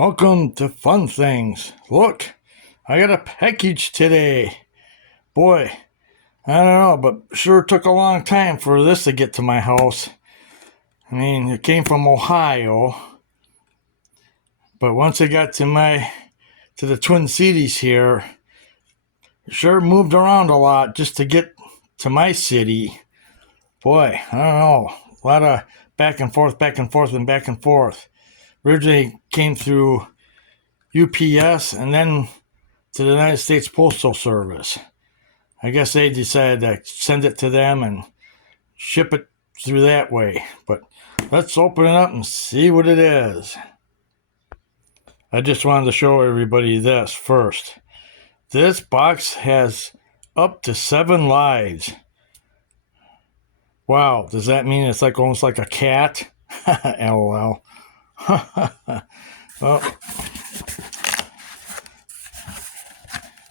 Welcome to Fun Things. Look, I got a package today. Boy, I don't know, but sure took a long time for this to get to my house. I mean, it came from Ohio, but once it got to the Twin Cities here, it sure moved around a lot just to get to my city. Boy, I don't know, a lot of back and forth, and back and forth. Originally came through UPS and then to the United States Postal Service. I guess they decided to send it to them and ship it through that way. But let's open it up and see what it is. I just wanted to show everybody this first. This box has up to 7 lives. Wow, does that mean it's like almost like a cat? LOL. Well,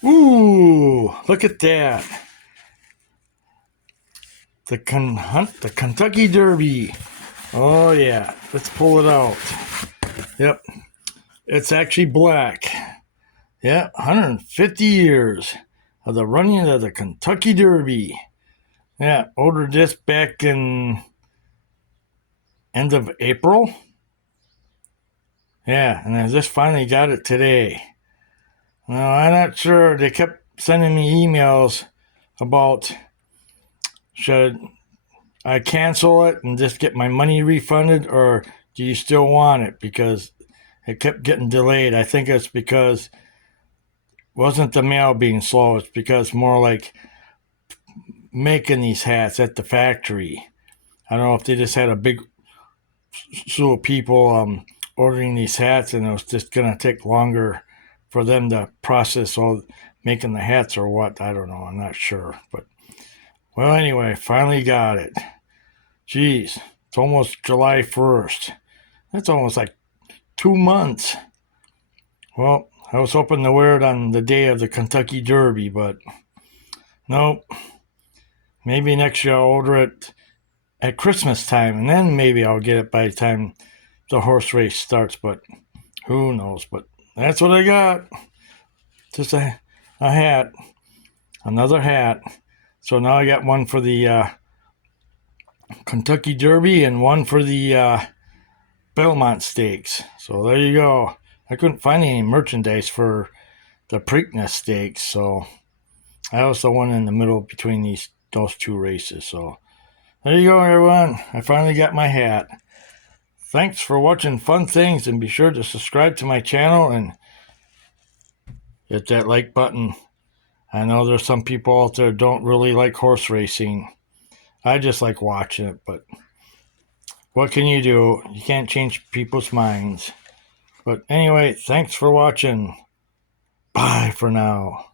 ooh, look at that. The Kentucky Derby. Oh yeah, let's pull it out. Yep, it's actually black. Yeah, 150 years of the running of the Kentucky Derby. Yeah, ordered this back in end of April. Yeah, and I just finally got it today. Now, I'm not sure. They kept sending me emails about should I cancel it and just get my money refunded, or do you still want it? Because it kept getting delayed. I think it's because it wasn't the mail being slow. It's because more like making these hats at the factory. I don't know if they just had a big slew of people ordering these hats, and it was just going to take longer for them to process all making the hats or what. I don't know. I'm not sure. But, well, anyway, finally got it. Geez, it's almost July 1st. That's almost like 2 months. Well, I was hoping to wear it on the day of the Kentucky Derby, but nope. Maybe next year I'll order it at Christmas time, and then maybe I'll get it by the time the horse race starts, but who knows. But that's what I got. Just a hat. Another hat. So now I got one for the Kentucky Derby and one for the Belmont Stakes. So there you go. I couldn't find any merchandise for the Preakness Stakes, so I was the one in the middle between those two races. So there you go, everyone. I finally got my hat. Thanks for watching Fun Things, and be sure to subscribe to my channel and hit that like button. I know there's some people out there don't really like horse racing. I just like watching it, but what can you do? You can't change people's minds. But anyway, thanks for watching. Bye for now.